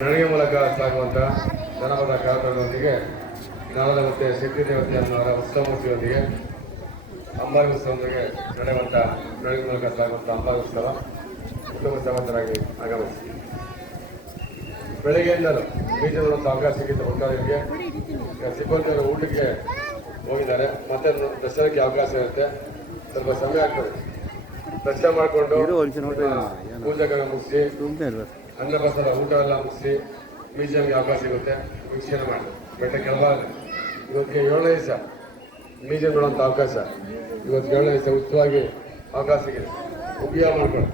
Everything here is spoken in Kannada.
ಮೆರವಣಿಗೆ ಮೂಲಕ ಸಾಗುವಂಥ ಜನಪದ ಕಾರ್ಯಕ್ರಮದೊಂದಿಗೆ ನಾರದ ಮತ್ತು ಶಕ್ತಿ ದೇವತೆ ಅನ್ನೋರ ಉತ್ಸವ ಮೂರ್ತಿಯೊಂದಿಗೆ ಅಂಬಾರಿ ಉತ್ಸವದೊಂದಿಗೆ ನಡೆಯುವಂಥ ಮೆರವಣಿಗೆ ಮೂಲಕ ಸಾಗುವಂಥ ಅಂಬಾರಿ ಉತ್ಸವ ಕುಟುಂಬ ಸಮೇತರಾಗಿ ಆಗಮಿಸಿ ಬೆಳಗ್ಗೆಯಿಂದಲೂ ಬೀಜ ನೋಡುವಂಥ ಅವಕಾಶ ಸಿಕ್ಕಿತ್ತು ಭಕ್ತಾದಿಗಳಿಗೆ. ಸಿಬ್ಬಂದಿಯವರು ಊಟಕ್ಕೆ ಹೋಗಿದ್ದಾರೆ. ಮತ್ತೆ ದರ್ಶನಕ್ಕೆ ಅವಕಾಶ ಇರುತ್ತೆ, ಸ್ವಲ್ಪ ಸಮಯ ಆಗ್ತದೆ. ದರ್ಶನ ಮಾಡಿಕೊಂಡು ಪೂಜೆಗಳ ಮುಗಿಸಿ ಅನ್ನಪ್ರಸಾದ ಊಟ ಎಲ್ಲ ಮುಗಿಸಿ ಮ್ಯೂಸಿಯಂಗೆ ಅವಕಾಶ ಸಿಗುತ್ತೆ, ವೀಕ್ಷಣೆ ಮಾಡಿ ಬೆಟ್ಟ ಕೆಳಭಾಗ. ಇವತ್ತಿಗೆ 7ನೇ ದಿವಸ ಮ್ಯೂಸಿಯಂ ನೋಡುವಂಥ ಅವಕಾಶ. ಇವತ್ತು 7ನೇ ದಿವಸ ಉಚಿತವಾಗಿ ಅವಕಾಶ ಸಿಗಿದೆ, ಉಪಯೋಗ ಮಾಡ್ಕೊಂಡು.